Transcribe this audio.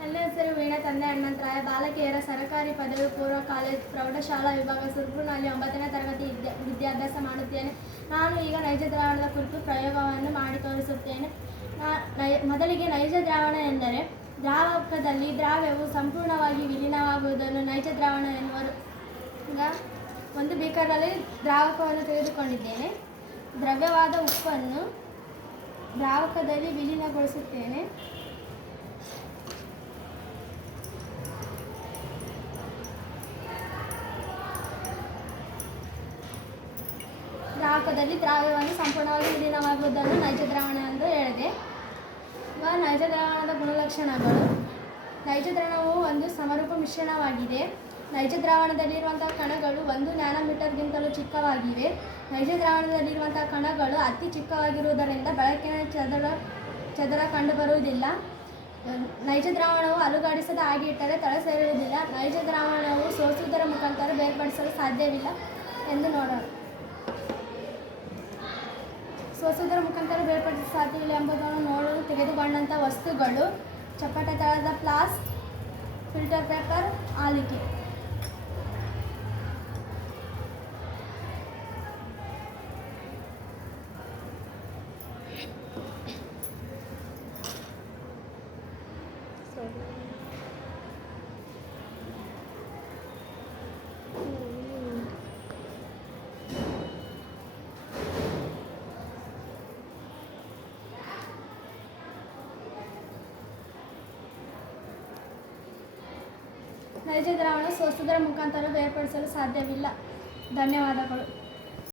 ನನ್ನ ಹೆಸರು ವೀಣಾ, ತಂದೆ ಹನುಮಂತರಾಯ. ಬಾಲಕಿಯರ ಸರ್ಕಾರಿ ಪದವಿ ಪೂರ್ವ ಕಾಲೇಜು ಪ್ರೌಢಶಾಲಾ ವಿಭಾಗ ಸುರ್ಪುರ್ನಲ್ಲಿ 9ನೇ ತರಗತಿ ವಿದ್ಯಾಭ್ಯಾಸ ಮಾಡುತ್ತೇನೆ. ನಾನು ಈಗ ನೈಜ ದ್ರಾವಣದ ಕುರಿತು ಪ್ರಯೋಗವನ್ನು ಮಾಡಿ ತೋರಿಸುತ್ತೇನೆ. ಮೊದಲಿಗೆ ನೈಜ ದ್ರಾವಣ ಎಂದರೆ ದ್ರಾವಕದಲ್ಲಿ ದ್ರಾವ್ಯವು ಸಂಪೂರ್ಣವಾಗಿ ವಿಲೀನವಾಗುವುದನ್ನು ನೈಜ ದ್ರಾವಣ ಎನ್ನುವರು. ಈಗ ಒಂದು ಬೀಕರ್ನಲ್ಲಿ ದ್ರಾವಕವನ್ನು ತೆಗೆದುಕೊಂಡಿದ್ದೇನೆ. ದ್ರವ್ಯವಾದ ಉಪ್ಪನ್ನು ದ್ರಾವಕದಲ್ಲಿ ವಿಲೀನಗೊಳಿಸುತ್ತೇನೆ. ದ್ರಾವಕದಲ್ಲಿ ದ್ರಾವ್ಯವನ್ನು ಸಂಪೂರ್ಣವಾಗಿ ವಿಲೀನವಾಗುವುದನ್ನು ನೈಜ ದ್ರಾವಣ ಎಂದು ಹೇಳಿದೆ. ಈಗ ನೈಜ ದ್ರಾವಣದ ಗುಣಲಕ್ಷಣಗಳು. ನೈಜ ದ್ರಾವಣವು ಒಂದು ಸಮರೂಪ ಮಿಶ್ರಣವಾಗಿದೆ. ನೈಜ ದ್ರಾವಣದಲ್ಲಿರುವಂತಹ ಕಣಗಳು 1 ನ್ಯಾನೋಮೀಟರ್ಗಿಂತಲೂ ಚಿಕ್ಕವಾಗಿವೆ. ನೈಜ ದ್ರಾವಣದಲ್ಲಿರುವಂತಹ ಕಣಗಳು ಅತಿ ಚಿಕ್ಕವಾಗಿರುವುದರಿಂದ ಬೆಳಕಿನ ಚದರ ಕಂಡುಬರುವುದಿಲ್ಲ. ನೈಜ ದ್ರಾವಣವು ಅಲುಗಾಡಿಸದ ಹಾಗೆ ಇಟ್ಟರೆ ತಳ ಸೇರುವುದಿಲ್ಲ. ನೈಜ ದ್ರಾವಣವು ಸೋಸುವುದರ ಮುಖಾಂತರ ಬೇರ್ಪಡಿಸಲು ಸಾಧ್ಯವಿಲ್ಲ ಎಂದು ನೋಡೋಣ. ಸೋಸುವುದರ ಮುಖಾಂತರ ಬೇರ್ಪಡಿಸಲು ಸಾಧ್ಯವಿಲ್ಲ ಎಂಬುದನ್ನು ನೋಡಲು ತೆಗೆದುಕೊಂಡಂಥ ವಸ್ತುಗಳು: ಚಪ್ಪಟ ತಳದ ಫ್ಲಾಸ್ಕ್, ಫಿಲ್ಟರ್ ಪೇಪರ್, ಆಲಿಕೆ. ನೈಜ ದ್ರಾವಣ ಸೋಸುವುದರ ಮುಖಾಂತರ ಬೇರ್ಪಡಿಸಲು ಸಾಧ್ಯವಿಲ್ಲ. ಧನ್ಯವಾದಗಳು.